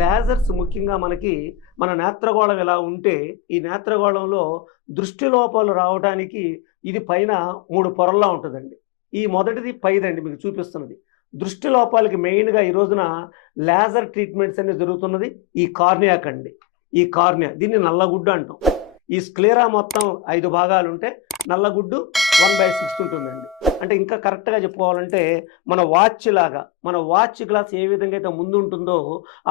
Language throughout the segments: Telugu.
లేజర్స్ ముఖ్యంగా మనకి మన నేత్రగోళం ఇలా ఉంటే ఈ నేత్రగోళంలో దృష్టి లోపాలు రావడానికి ఇది పైన 3 పొరల్లా ఉంటుందండి. ఈ మొదటిది పైదండి మీకు చూపిస్తున్నది. దృష్టి లోపాలకి మెయిన్‌గా ఈ రోజున లేజర్ ట్రీట్మెంట్స్ అనేవి జరుగుతున్నది ఈ కార్నియాకండి. ఈ కార్నియా దీన్ని నల్లగుడ్డు అంటాం. ఈ స్క్లెరా మొత్తం 5 భాగాలుంటే నల్లగుడ్డు 1/6 ఉంటుందండి. అంటే ఇంకా కరెక్ట్‌గా చెప్పుకోవాలంటే మన వాచ్ గ్లాస్ ఏ విధంగా అయితే ముందు ఉంటుందో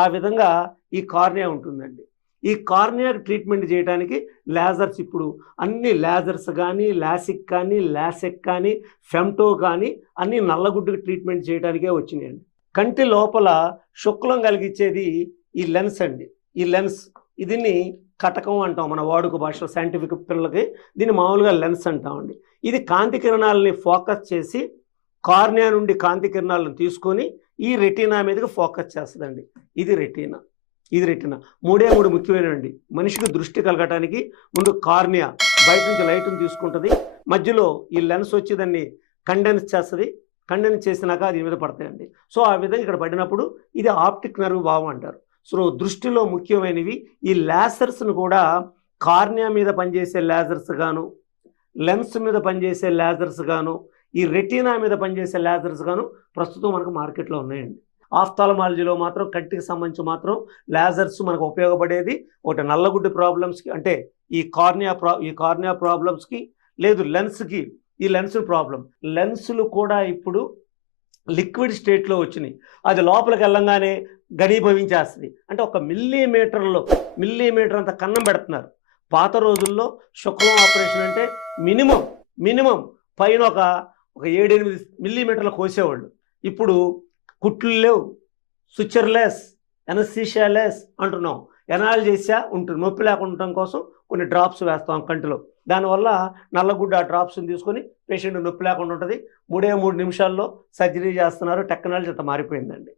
ఆ విధంగా ఈ కార్నియా ఉంటుందండి. ఈ కార్నియాకి ట్రీట్మెంట్ చేయడానికి లేజర్స్ ఇప్పుడు అన్ని లేజర్స్ కానీ, లాసిక్ కానీ, లాసెక్ కానీ, ఫెమ్టో కానీ అన్నీ నల్లగుడ్డుకి ట్రీట్మెంట్ చేయడానికే వచ్చినాయండి. కంటి లోపల శుక్లం కలిగించేది ఈ లెన్స్ అండి. ఈ లెన్స్ దీన్ని కటకం అంటాం మన వాడుక భాషలో సైంటిఫిక్ పిల్లలకి. దీన్ని మామూలుగా లెన్స్ అంటామండి. ఇది కాంతి కిరణాలని ఫోకస్ చేసి కార్నియా నుండి కాంతి కిరణాలను తీసుకొని ఈ రెటీనా మీదకి ఫోకస్ చేస్తుందండి. ఇది రెటీనా. 3 ముఖ్యమైనవండి. మనిషికి దృష్టి కలగటానికి ముందు కార్నియా బయట నుంచి లైట్ని తీసుకుంటుంది. మధ్యలో ఈ లెన్స్ వచ్చి దాన్ని కండెన్స్ చేస్తుంది. కండెన్స్ చేసినాక అది మీద పడతాయండి. సో ఆ విధంగా ఇక్కడ పడినప్పుడు ఇది ఆప్టిక్ నర్వ్ భావం అంటారు. సో దృష్టిలో ముఖ్యమైనవి ఈ లేజర్స్ను కూడా కార్నియా మీద పనిచేసే లేజర్స్ గాను, లెన్స్ మీద పనిచేసే లేజర్స్ గాను, ఈ రెటీనా మీద పనిచేసే లేజర్స్ గాను ప్రస్తుతం మనకు మార్కెట్లో ఉన్నాయండి. ఆఫ్థాల్మాలజీలో మాత్రం కంటికి సంబంధించి మాత్రం లేజర్స్ మనకు ఉపయోగపడేది ఒకటి నల్లగుడ్డు ప్రాబ్లమ్స్కి, అంటే ఈ కార్నియా ప్రాబ్లమ్స్కి, లేదు లెన్స్కి. ఈ లెన్స్ ప్రాబ్లం లెన్సులు కూడా ఇప్పుడు లిక్విడ్ స్టేట్లో వచ్చినాయి. అది లోపలికి వెళ్ళంగానే ఘనీభవించేస్తుంది. అంటే ఒక మిల్లీమీటర్ అంత కన్నం పెడుతున్నారు. పాత రోజుల్లో శుక్లం ఆపరేషన్ అంటే మినిమం పైన ఒక 7-8 మిల్లీమీటర్లు కోసేవాళ్ళు. ఇప్పుడు కుట్లు లేవు, సుచర్లెస్, ఎనస్థీషియా లెస్ అంటున్నాం. ఎనాల్జేసియా ఉంటుంది, నొప్పి లేకుండా ఉండటం కోసం కొన్ని డ్రాప్స్ వేస్తాం కంటిలో. దానివల్ల నల్లగుడ్డ ఆ డ్రాప్స్ని తీసుకొని పేషెంట్ నొప్పి లేకుండా ఉంటుంది. 3 నిమిషాల్లో సర్జరీ చేస్తున్నారు. టెక్నాలజీ అంత మారిపోయిందండి.